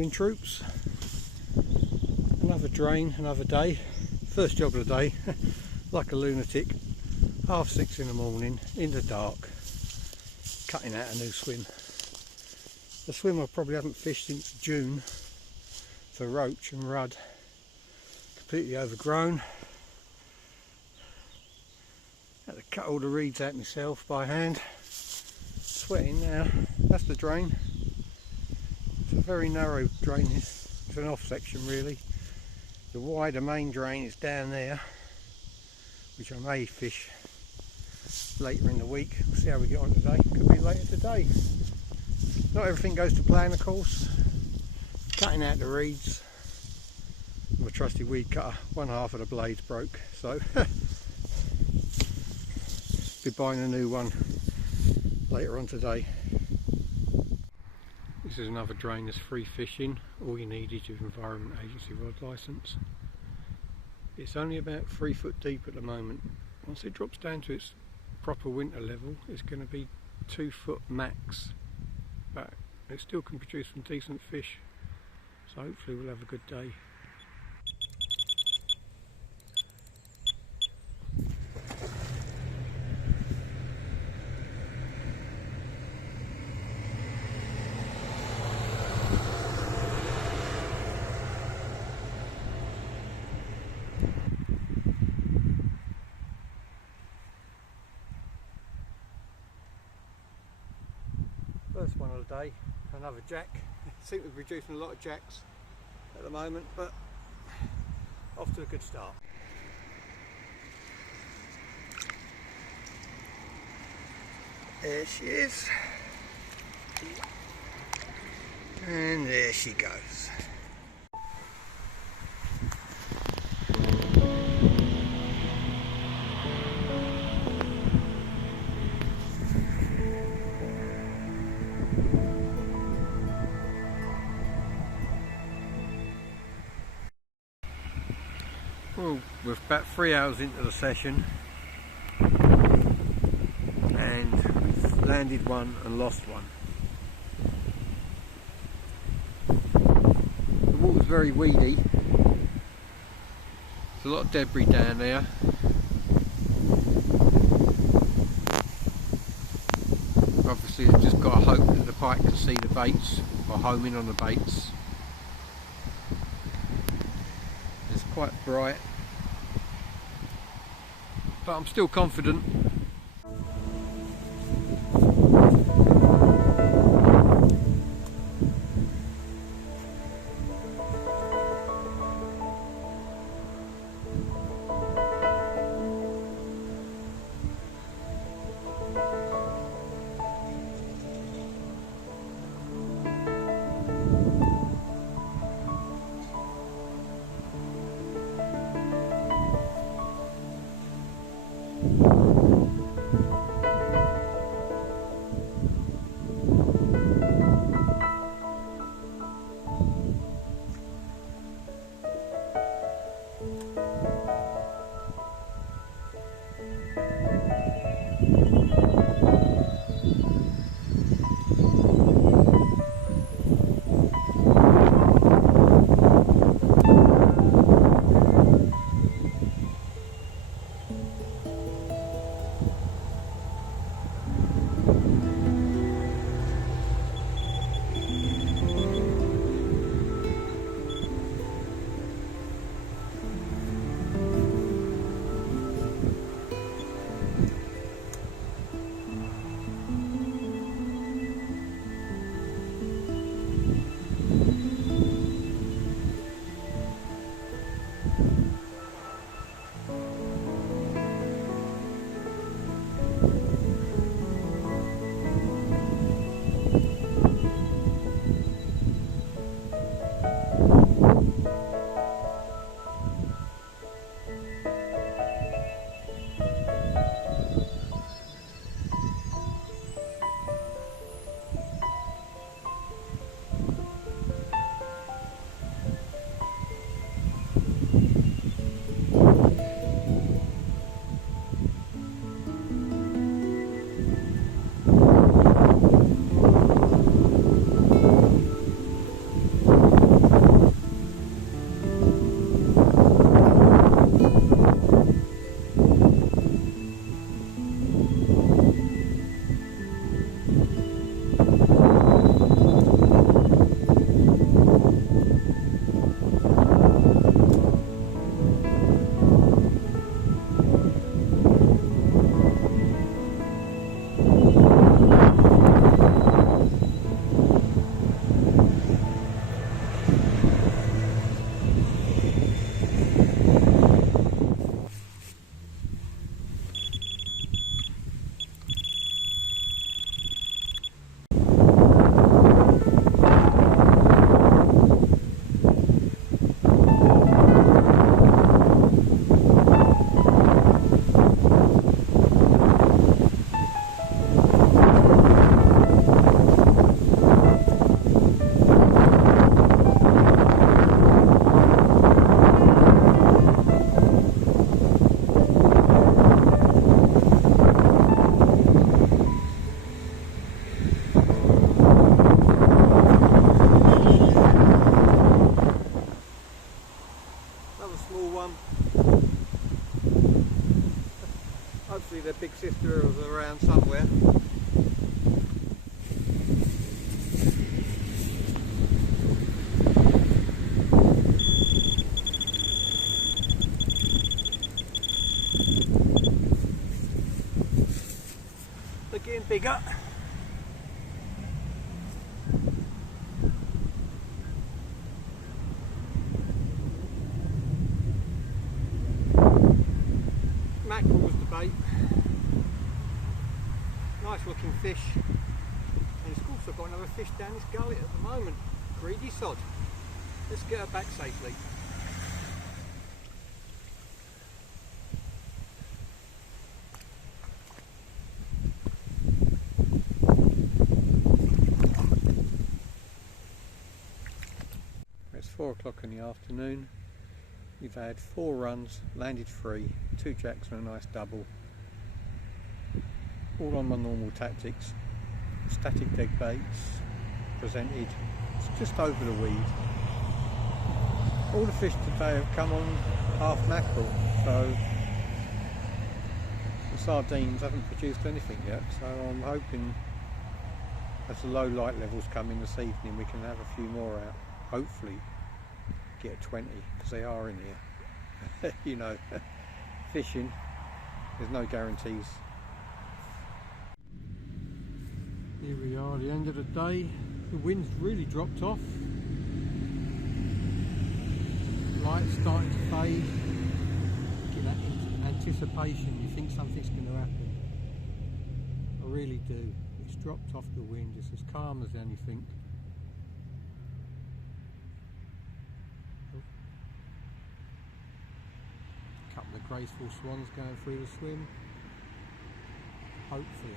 morning, troops. Another drain, another day. First job of the day, like a lunatic. 6:30 in the morning, in the dark, cutting out a new swim. The swim I probably haven't fished since June for roach and rudd. Completely overgrown. Had to cut all the reeds out myself by hand. Sweating now. That's the drain. It's a very narrow drain. It's an off section really. The wider main drain is down there, which I may fish later in the week. We'll see how we get on today. Could be later today. Not everything goes to plan, of course. Cutting out the reeds. My trusty weed cutter, one half of the blades broke, so be buying a new one later on today. This is another drain that's free fishing. All you need is your Environment Agency rod licence. It's only about 3 foot deep at the moment. Once it drops down to its proper winter level, it's going to be 2 foot max, but it still can produce some decent fish, so hopefully we'll have a good day. First one of the day, another jack. I think we're producing a lot of jacks at the moment, but off to a good start. There she is, and there she goes. Well, we're about 3 hours into the session and we've landed one and lost one. The water's very weedy. There's a lot of debris down there. Obviously you've just got to hope that the pike can see the baits or home in on the baits. It's quite bright, but I'm still confident. Hopefully their big sister is around somewhere. They're getting bigger. Mackerel was the bait. Nice looking fish. And it's also got another fish down this gullet at the moment. Greedy sod. Let's get her back safely. It's 4 o'clock in the afternoon. We've had 4 runs, landed 3, 2 jacks and a nice double. All on my normal tactics. Static dead baits presented just over the weed. All the fish today have come on half mackerel, so the sardines haven't produced anything yet, so I'm hoping as the low light levels come in this evening we can have a few more out. Hopefully get 20, because they are in here. You know, fishing, there's no guarantees. Here we are, the end of the day. The wind's really dropped off. Light's starting to fade. Get that anticipation, you think something's going to happen. I really do. It's dropped off the wind, it's as calm as anything. A couple of graceful swans going through the swim. Hopefully,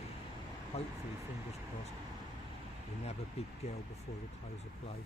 fingers crossed, we'll nab a big girl before the close of play.